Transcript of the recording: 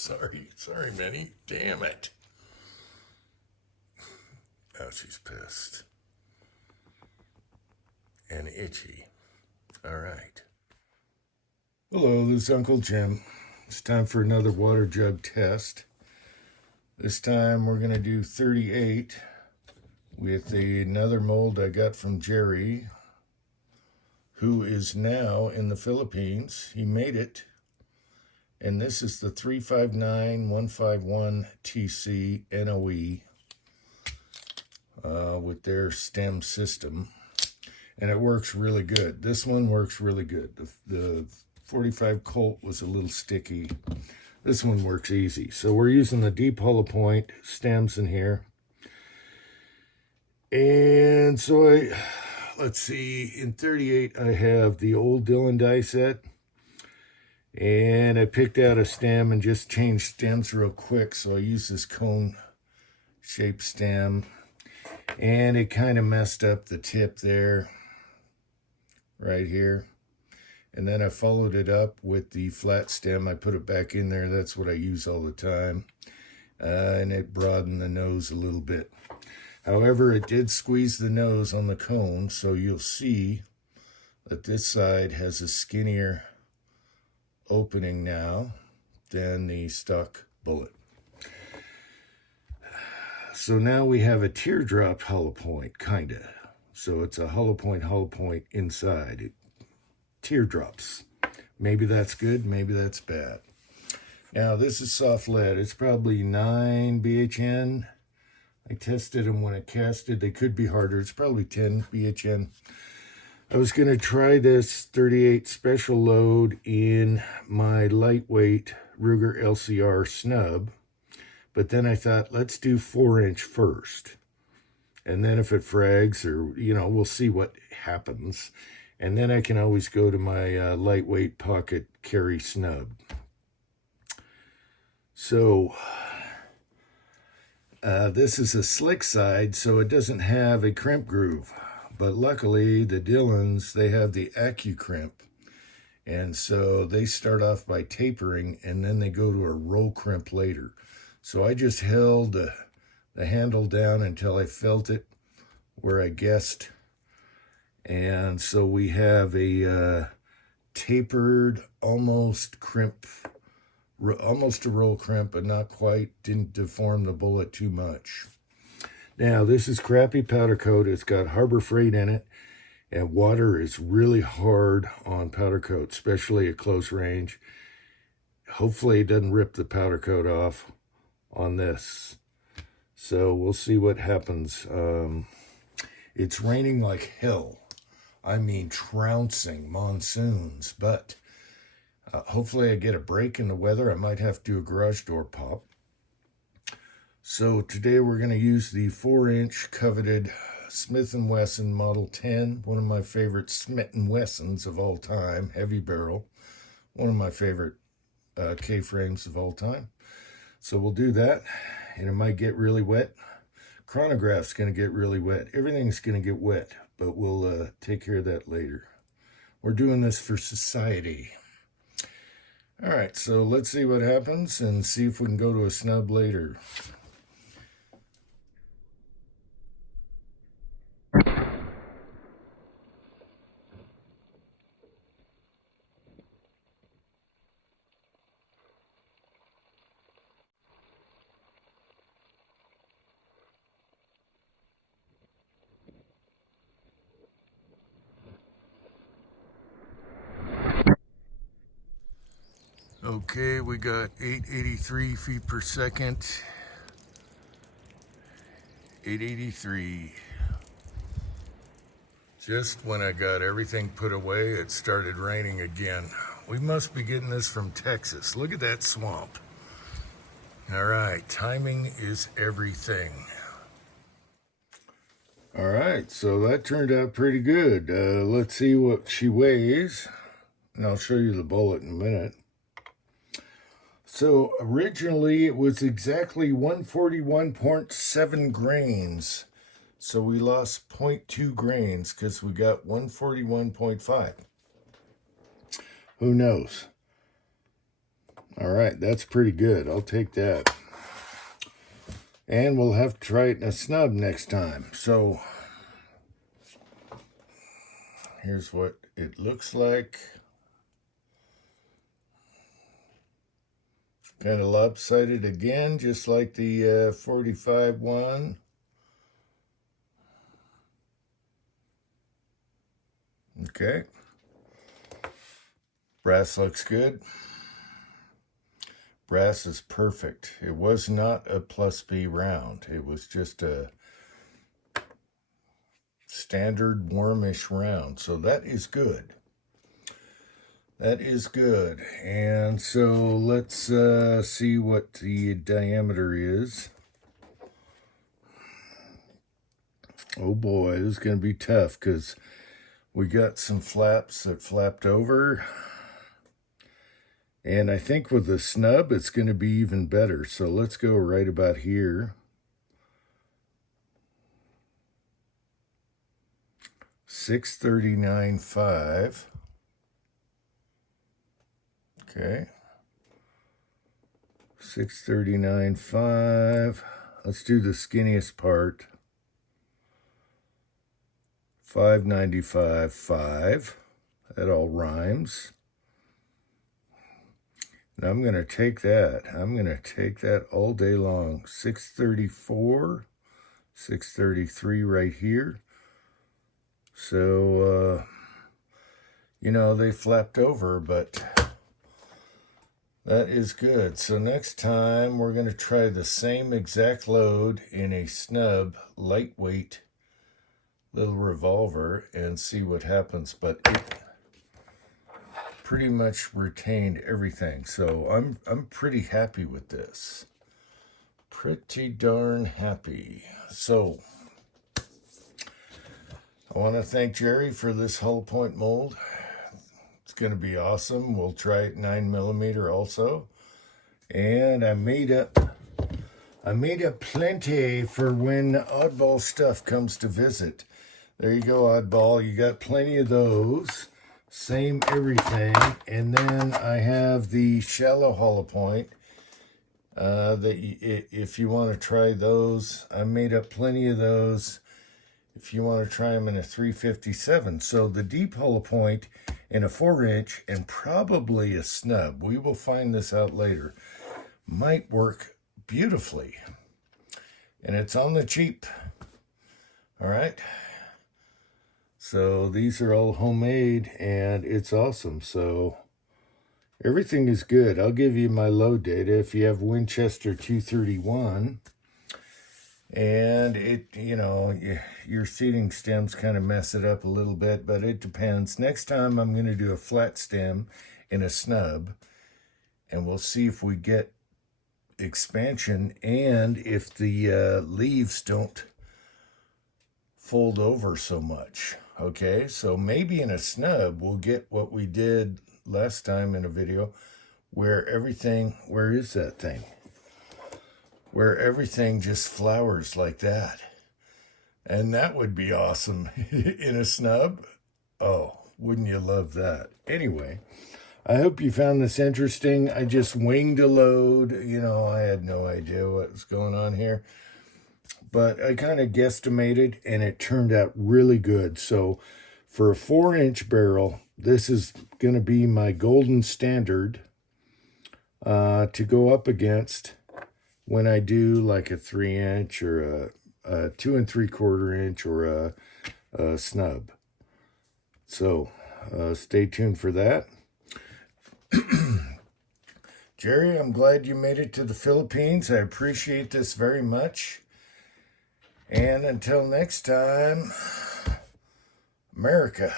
Sorry, Minnie. Damn it. Oh, she's pissed. And itchy. All right. Hello, this is Uncle Jim. It's time for another water jug test. This time we're going to do 38 with another mold I got from Jerry, who is now in the Philippines. He made it. And this is the 359151TC NOE with their stem system. And it works really good. This one works really good. The 45 Colt was a little sticky. This one works easy. So we're using the deep hollow point stems in here. And so let's see, in 38 I have the old Dillon die set. And I picked out a stem and just changed stems real quick. So I used this cone shaped stem. And it kind of messed up the tip there, right here. And then I followed it up with the flat stem. I put it back in there. That's what I use all the time. And it broadened the nose a little bit. However, it did squeeze the nose on the cone. So you'll see that this side has a skinnier opening now than the stock bullet. So now we have a teardrop hollow point, kinda. So it's a hollow point inside. Teardrops. Maybe that's good, maybe that's bad. Now this is soft lead. It's probably 9 BHN. I tested them when I casted. They could be harder. It's probably 10 BHN. I was going to try this 38 special load in my lightweight Ruger LCR snub, but then I thought, let's do 4-inch first. And then if it frags, or, we'll see what happens. And then I can always go to my lightweight pocket carry snub. So this is a slick side, so it doesn't have a crimp groove. But luckily, the Dillons, they have the AccuCrimp. And so they start off by tapering, and then they go to a roll crimp later. So I just held the handle down until I felt it where I guessed. And so we have a tapered, almost a roll crimp, but not quite. Didn't deform the bullet too much. Now, this is crappy powder coat. It's got Harbor Freight in it, and water is really hard on powder coat, especially at close range. Hopefully it doesn't rip the powder coat off on this. So we'll see what happens. It's raining like hell. I mean, trouncing monsoons, but hopefully I get a break in the weather. I might have to do a garage door pop. So today we're going to use the 4-inch coveted Smith & Wesson Model 10, one of my favorite Smith & Wessons of all time, heavy barrel, one of my favorite K-frames of all time. So we'll do that, and it might get really wet. Chronograph's going to get really wet. Everything's going to get wet, but we'll take care of that later. We're doing this for society. All right, so let's see what happens and see if we can go to a snub later. Okay, we got 883 feet per second. 883. Just when I got everything put away, it started raining again. We must be getting this from Texas. Look at that swamp. All right, timing is everything. All right, so that turned out pretty good. Let's see what she weighs, and I'll show you the bullet in a minute. So originally it was exactly 141.7 grains. So we lost 0.2 grains because we got 141.5. Who knows? All right, that's pretty good. I'll take that. And we'll have to try it in a snub next time. So here's what it looks like. Kind of lopsided again, just like the 45 one. Okay. Brass looks good. Brass is perfect. It was not a plus B round. It was just a standard warmish round. So that is good. That is good. And so let's see what the diameter is. Oh boy, this is going to be tough because we got some flaps that flapped over. And I think with the snub, it's going to be even better. So let's go right about here. 639.5. Okay. 639.5. Let's do the skinniest part. 595.5. That all rhymes. And I'm going to take that. I'm going to take that all day long. 634, 633 right here. So, you know, they flapped over, but that is good. So next time we're going to try the same exact load in a snub, lightweight little revolver and see what happens. But it pretty much retained everything. So I'm pretty happy with this. Pretty darn happy. So I want to thank Jerry for this hollow point mold. It's going to be awesome. We'll try it 9mm also. And I made up plenty for when Oddball Stuff comes to visit. There you go, Oddball. You got plenty of those. Same everything. And then I have the shallow hollow point. If you want to try those, I made up plenty of those. If you want to try them in a 357. So the deep hollow point in a 4-inch and probably a snub, we will find this out later, might work beautifully. And it's on the cheap. All right. So these are all homemade and it's awesome. So everything is good. I'll give you my load data. If you have Winchester 231 and it, you know, your seating stems kind of mess it up a little bit, but it depends. Next time I'm going to do a flat stem in a snub and we'll see if we get expansion and if the leaves don't fold over so much. Okay, so maybe in a snub we'll get what we did last time in a video where everything, where is that thing? Where everything just flowers like that. And that would be awesome in a snub. Oh, wouldn't you love that? Anyway, I hope you found this interesting. I just winged a load. You know, I had no idea what was going on here. But I kind of guesstimated, and it turned out really good. So for a 4-inch barrel, this is going to be my golden standard to go up against when I do like a 3-inch or a 2 3/4 inch or a snub. So stay tuned for that. Jerry, I'm glad you made it to the Philippines. I appreciate this very much. And until next time, America.